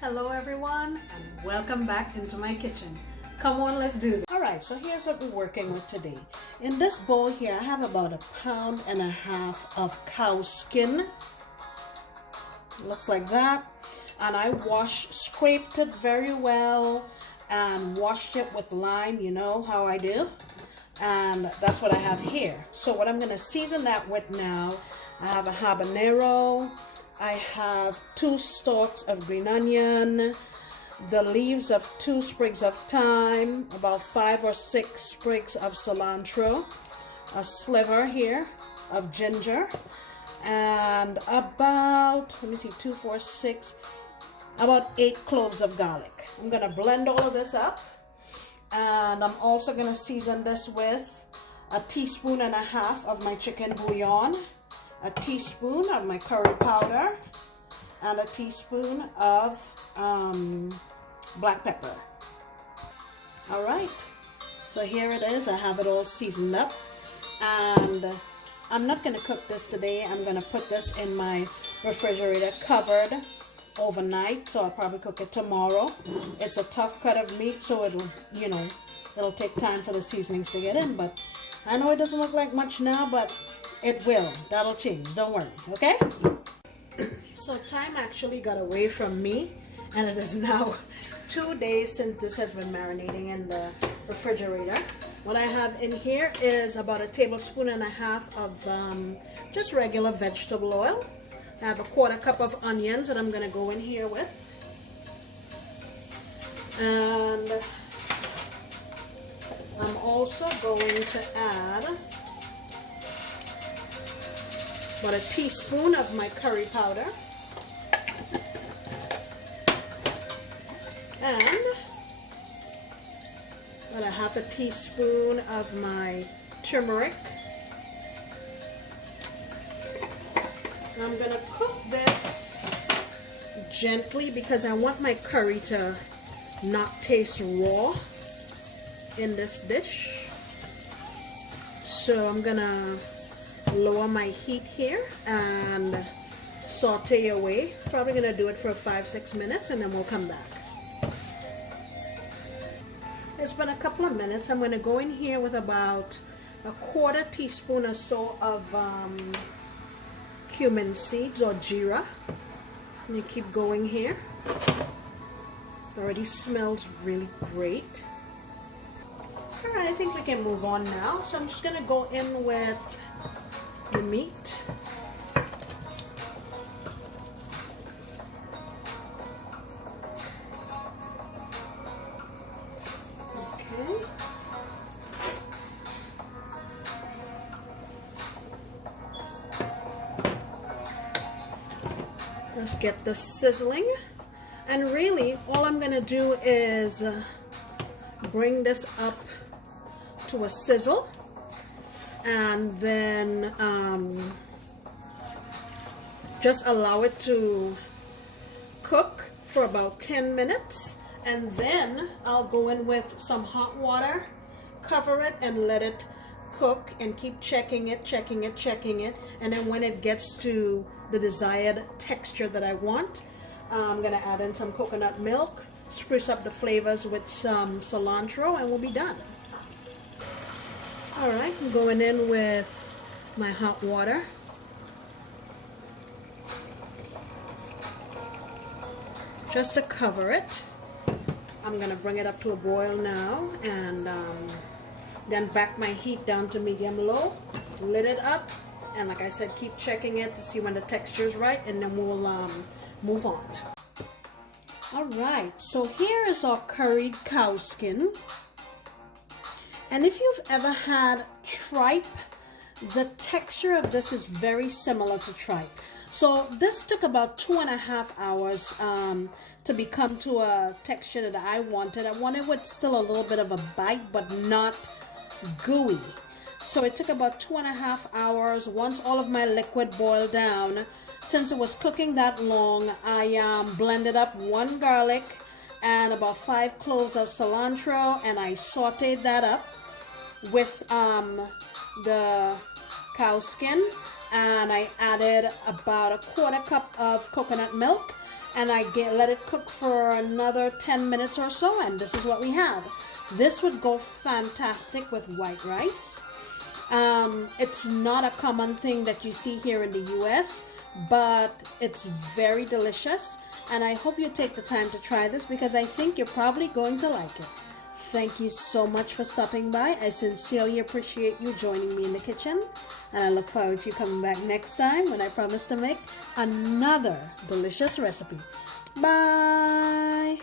Hello everyone and welcome back into my kitchen. Come on, let's do this. Alright, so here's what we're working with today. In this bowl here I have about 1.5 pounds of cow skin. Looks like that. And I scraped it very well and washed it with lime, you know how I do. And that's what I have here. So what I'm going to season that with now, I have a habanero, I have 2 stalks of green onion, the leaves of 2 sprigs of thyme, about 5 or 6 sprigs of cilantro, a sliver here of ginger, and about, let me see, 2, 4, 6, about 8 cloves of garlic. I'm going to blend all of this up. And I'm also going to season this with 1.5 teaspoons of my chicken bouillon, 1 teaspoon of my curry powder, and 1 teaspoon of black pepper. Alright, so here it is. I have it all seasoned up. And I'm not going to cook this today. I'm going to put this in my refrigerator covered overnight, so I'll probably cook it tomorrow. It's a tough cut of meat, so it'll take time for the seasonings to get in, but I know it doesn't look like much now, but it will. That'll change, don't worry, okay? So time actually got away from me, and it is now 2 days since this has been marinating in the refrigerator. What I have in here is about 1.5 tablespoons of just regular vegetable oil. I have 1/4 cup of onions that I'm going to go in here with. And I'm also going to add about 1 teaspoon of my curry powder. And about 1/2 teaspoon of my turmeric. I'm going to cook this gently because I want my curry to not taste raw in this dish. So I'm going to lower my heat here and saute away. Probably going to do it for 5-6 minutes and then we'll come back. It's been a couple of minutes. I'm going to go in here with about 1/4 teaspoon or so of cumin seeds or jeera. And you keep going here. Already smells really great. Alright, I think we can move on now. So I'm just going to go in with the meat. Okay. Let's get this sizzling, and really all I'm going to do is bring this up to a sizzle and then just allow it to cook for about 10 minutes, and then I'll go in with some hot water, cover it and let it cook and keep checking it, and then when it gets to the desired texture that I want, I'm going to add in some coconut milk, spruce up the flavors with some cilantro, and we'll be done. Alright, I'm going in with my hot water. Just to cover it. I'm going to bring it up to a boil now, and then back my heat down to medium-low, lid it up, and like I said, keep checking it to see when the texture is right, and then we'll move on. Alright, so here is our curried cow skin. And if you've ever had tripe, the texture of this is very similar to tripe. So this took about 2.5 hours to become to a texture that I wanted. I wanted with still a little bit of a bite, but not gooey. So it took about 2.5 hours. Once all of my liquid boiled down, since it was cooking that long, I blended up 1 garlic and about 5 cloves of cilantro, and I sauteed that up with the cow skin, and I added about 1/4 cup of coconut milk, and I let it cook for another 10 minutes or so, and this is what we have. This would go fantastic with white rice. It's not a common thing that you see here in the US, but it's very delicious, and I hope you take the time to try this because I think you're probably going to like it. Thank you so much for stopping by. I sincerely appreciate you joining me in the kitchen, and I look forward to you coming back next time when I promise to make another delicious recipe. Bye!